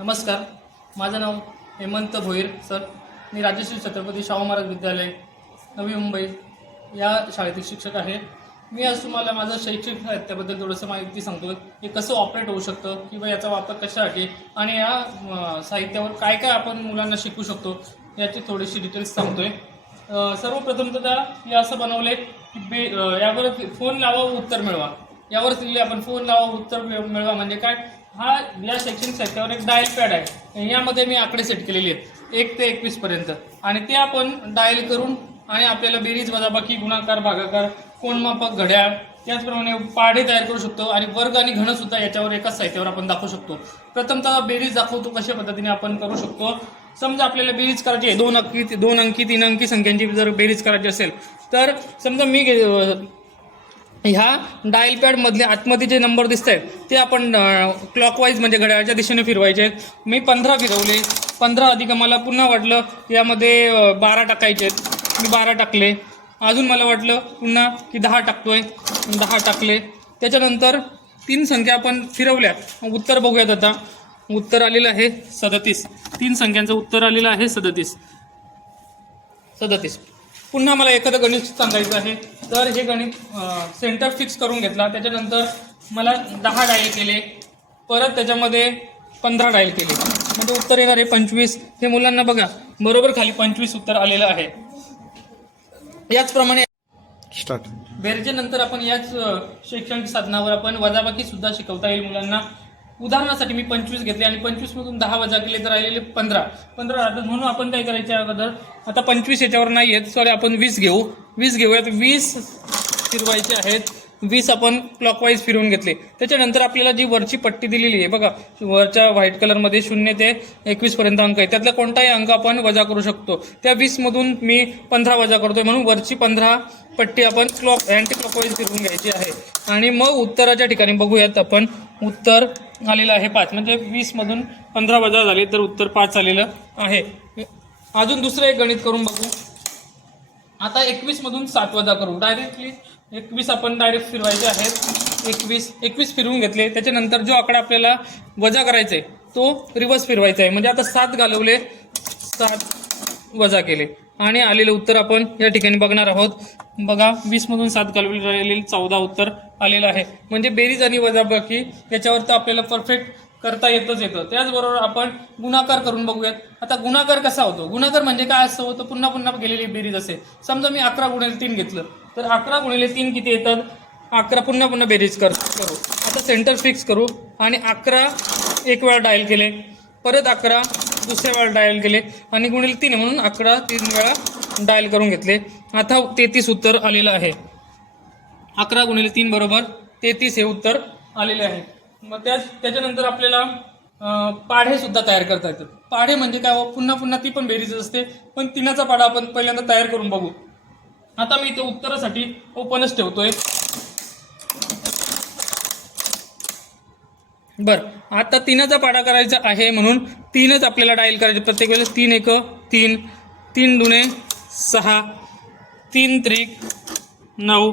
नमस्कार. माझं नाव हेमंत भोईर सर. मी राजश्री छत्रपती शाहू महाराज विद्यालय नवी मुंबई या शाळेतील शिक्षक आहे. मी आज तुम्हाला माझं शैक्षणिक साहित्याबद्दल थोडंसं माहिती सांगतो. हे कसं ऑपरेट होऊ शकतं किंवा याचा वापर कशासाठी आणि या साहित्यावर काय काय आपण मुलांना शिकू शकतो याची थोडीशी डिटेल्स सांगतोय. सर्वप्रथम तर हे असं बनवले की बे यावर फोन लावा उत्तर मिळवा. यावर दिले आपण फोन लावा उत्तर मिळ- मिळवा म्हणजे काय? हा या शैक्षणिक साहित्यावर एक डायल पॅड आहे. यामध्ये मी आकडे सेट केलेले आहेत. एक ते एकवीस पर्यंत. आणि ते आपण डायल करून आणि आपल्याला बेरीज वजाबाकी गुणाकार भागाकार कोणमापक घड्याळ त्याचप्रमाणे पाढे तयार करू शकतो. आणि वर्ग आणि घन सुद्धा याच्यावर एकाच साहित्यावर आपण दाखवू शकतो. प्रथमतः बेरीज दाखवतो कशा पद्धतीने आपण करू शकतो. समजा आपल्याला बेरीज करायची आहे. दोन अंकी दोन अंकी तीन अंकी संख्यांची जर बेरीज करायची असेल तर समजा मी ह्या डायल पॅडमधले आतमध्ये जे नंबर दिसत आहेत ते आपण क्लॉकवाईज म्हणजे घड्याळच्या दिशेने फिरवायचे. आहेत मी पंधरा फिरवले. पंधरा अधिक मला पुन्हा वाटलं यामध्ये बारा टाकायचे. आहेत मी बारा टाकले. अजून मला वाटलं पुन्हा की दहा टाकतोय. दहा टाकले. त्याच्यानंतर तीन संख्या आपण फिरवल्या उत्तर बघूयात आता. उत्तर आलेलं आहे सदतीस. तीन संख्यांचं उत्तर आलेलं आहे सदतीस. सदतीस. पुन्हा मला एखादं गणित सांगायचं आहे. तर हे गणित सेंटर फिक्स करून घेतला. त्याच्यानंतर मला दहा डायल केले. परत त्याच्यामध्ये पंधरा डायल केले. म्हणजे उत्तर येणार आहे पंचवीस. हे मुलांना बघा बरोबर खाली पंचवीस उत्तर आलेलं आहे. याचप्रमाणे स्टार्ट बेरजेनंतर आपण याच शैक्षणिक साधनावर आपण वजाबाकी सुद्धा शिकवता येईल मुलांना. उदाहरणासाठी मी पंचवीस घेतले आणि पंचवीस मधून दहा वजा केले तर राहिलेले पंधरा. पंधरा राहतात म्हणून आपण काय करायचे अगोदर आता पंचवीस याच्यावर नाही आहेत सॉरी आपण वीस घेऊ. वीस घेऊयात. वीस फिरवायचे आहेत. वीस आपण क्लॉकवाईज फिरवून घेतले. त्याच्यानंतर आपल्याला जी वरची पट्टी दिलेली आहे बघा वरच्या व्हाईट कलरमध्ये शून्य ते एकवीसपर्यंत अंक आहे. त्यातला कोणताही अंक आपण वजा करू शकतो. त्या वीसमधून मी पंधरा वजा करतोय म्हणून वरची पंधरा पट्टी आपण क्लॉक अँटी क्लॉकवाईज फिरवून घ्यायची आहे. आणि मग उत्तराच्या ठिकाणी बघूयात आपण. उत्तर आलेलं आहे पाच. म्हणजे वीसमधून पंधरा वजा झाले तर उत्तर पाच आलेलं आहे. अजून दुसरं एक गणित करून बघू. आता एकवीस मधून सात वजा करू. डायरेक्टली एकवीस आपण डायरेक्ट फिरवायचे आहेत. एकवीस एकवीस फिरवून घेतले. त्याच्यानंतर जो आकडा आपल्याला वजा करायचा आहे तो रिवर्स फिरवायचा आहे. म्हणजे आता सात घालवले सात वजा केले. आणि आलेले उत्तर आपण या ठिकाणी बघणार आहोत. बघा वीसमधून सात घालवले राहिलेली चौदा उत्तर आलेलं आहे. म्हणजे बेरीज आणि वजाबाकी याच्यावर तर आपल्याला परफेक्ट करता येतच येतं. त्याचबरोबर आपण गुणाकार करून बघूयात. आता गुणाकार कसा होतो? गुणाकार म्हणजे काय असं होतं पुन्हा पुन्हा गेलेली बेरीज असेल. समजा मी अकरा गुणिले तीन घेतलं. तर अकरा गुणिले तीन किती येतात? अकरा पुन्हा पुन्हा बेरीज कर करू. आता सेंटर फिक्स करू. आणि अकरा एक वेळा डायल केले. परत अकरा दुसऱ्या वेळा डायल केले. आणि गुणिले तीन म्हणून अकरा तीन वेळा डायल करून घेतले. आता तेहतीस उत्तर आलेलं आहे. अकरा गुणिले तीन बरोबर तेहतीस हे उत्तर आलेले आहे. मग त्या त्याच्यानंतर आपल्याला पाढे सुद्धा तयार करता येतात. पाढे म्हणजे काय हो? पुन्हा पुन्हा ती पण बेरीज असते. पण तिनाचा पाढा आपण पहिल्यांदा तयार करून बघू. आता मी इथे उत्तरासाठी ओपनच ठेवतोय. बर आता तीनाचा पाडा करायचा आहे म्हणून तीनच आपल्याला डायल करायचे. प्रत्येक वेळेस तीन एक तीन तीन दुने सहा तीन त्रिक नऊ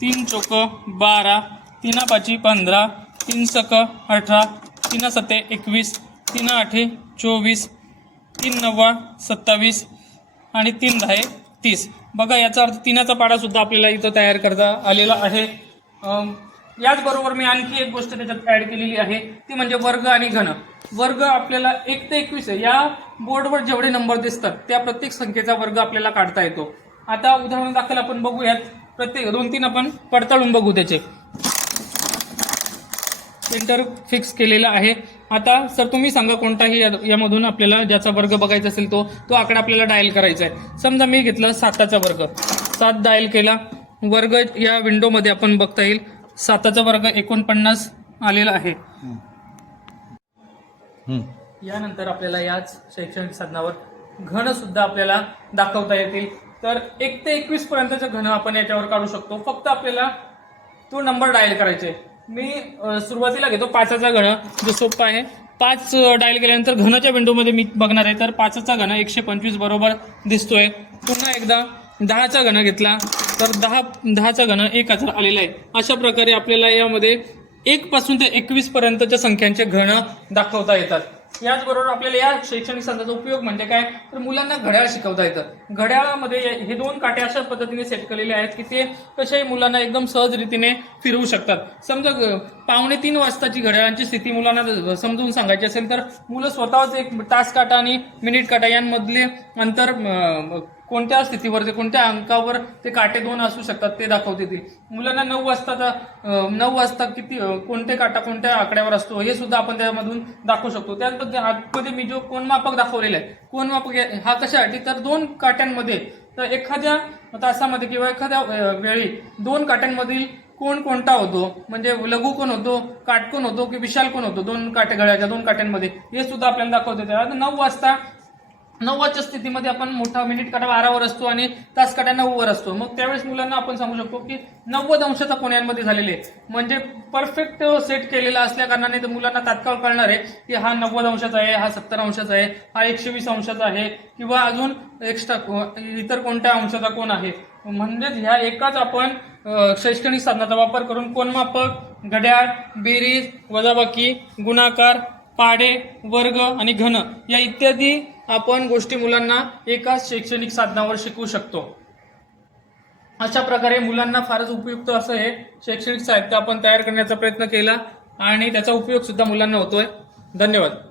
तीन चोक बारा तीना पाची पंधरा तीन सक अठरा तीन सत्ते एकवीस तीन आठे चोवीस तीन नव्वा सत्तावीस आणि तीन दहा तीस. बघा याचा अर्थ तीनाचा पाडासुद्धा आपल्याला इथं तयार करता आलेला आहे. याचबरोबर मी आणखी एक गोष्ट त्याच्यात ॲड केलेली आहे. ती म्हणजे वर्ग आणि घन. वर्ग आपल्याला एक ते एकवीस आहे. या बोर्डवर जेवढे नंबर दिसतात त्या प्रत्येक संख्येचा वर्ग आपल्याला काढता येतो. आता उदाहरण दाखल आपण बघूयात. प्रत्येक दोन तीन आपण पडताळून बघू त्याचे. सेंटर फिक्स केलेला आहे. आता सर तुम्ही सांगा कोणताही यामधून आपल्याला ज्याचा वर्ग बघायचा असेल तो तो आकडा आपल्याला डायल करायचा आहे. समजा मी घेतलं साताचा वर्ग. सात डायल केला. वर्ग या विंडोमध्ये आपण बघता येईल. साताचा वर्ग एकोणपन्नास आलेला आहे. यानंतर आपल्याला याच शैक्षणिक साधनावर घन सुद्धा आपल्याला दाखवता येतील. तर एक ते एकवीस पर्यंतचे घन आपण याच्यावर काढू शकतो. फक्त आपल्याला तो नंबर डायल करायचे. मी सुरुवातीला घेतो पाचाचा घण जो सोपा आहे. पाच डायल केल्यानंतर घनाच्या विंडोमध्ये मी बघणार आहे. तर पाचचा घण एकशे पंचवीस बरोबर दिसतोय. पुन्हा एकदा दहाचा घण घेतला. तर दहा दहाचा घण एक हजार आलेला आहे. अशा प्रकारे आपल्याला यामध्ये एक पासून ते एकवीस पर्यंतच्या संख्यांचे घण दाखवता येतात. याचबरोबर आपल्याला या शैक्षणिक साधनाचा उपयोग म्हणजे काय? तर मुलांना घड्याळ शिकवता येतं. घड्याळामध्ये हे दोन काटे अशा पद्धतीने सेट केलेले आहेत की ते कशाही मुलांना एकदम सहज रीतीने फिरवू शकतात. समजा पावणे तीन वाजताची घड्याळांची स्थिती मुलांना समजून सांगायची असेल तर मुलं स्वतःच एक तास काटा आणि मिनिट काटा यांमधले अंतर कोणत्या स्थितीवर ते कोणत्या अंकावर ते काटे दोन असू शकतात ते दाखवते ती. मुलांना नऊ वाजताचा नऊ वाजता किती कोणते काटा कोणत्या आकड्यावर असतो हे सुद्धा आपण त्यामधून दाखवू शकतो. त्याचबद्दल आतमध्ये मी जो कोणमापक दाखवलेला आहे कोणमापक मापक हा कशासाठी तर दोन काट्यांमध्ये तर एखाद्या तासामध्ये किंवा एखाद्या वेळी दोन काट्यांमधील कोण कोणता होतो म्हणजे लघु कोण होतो काटकोण होतो की विशाल कोण होतो दोन काटे गळ्याच्या दोन काट्यांमध्ये हे सुद्धा आपल्याला दाखवते. नऊ वाजता नव्वदच्या स्थितीमध्ये आपण मोठा मिनिट काटा बारावर असतो आणि तास काटा नऊवर असतो मग त्यावेळेस मुलांना आपण सांगू शकतो की नव्वद अंशाचा कोण यांमध्ये झालेले आहे. म्हणजे परफेक्ट सेट केलेला असल्या कारणाने तर मुलांना तात्काळ कळणार आहे की हा नव्वद अंशाचा आहे हा सत्तर अंशाचा आहे हा एकशे वीस अंशाचा आहे किंवा अजून एक्स्ट्रा इतर कोणत्या अंशाचा कोण आहे म्हणजेच ह्या एकाच आपण शैक्षणिक साधनाचा वापर करून कोणमापक घड्याळ बेरीज वजाबाकी गुणाकार पाडे वर्ग आणि घन या इत्यादी आपण गोष्टी मुलांना एकाच शैक्षणिक साधनावर शिकवू शकतो. अशा प्रकारे मुलांना फारच उपयुक्त असं हे शैक्षणिक साहित्य आपण तयार करण्याचा प्रयत्न केला आणि त्याचा उपयोग सुद्धा मुलांना होतोय. धन्यवाद.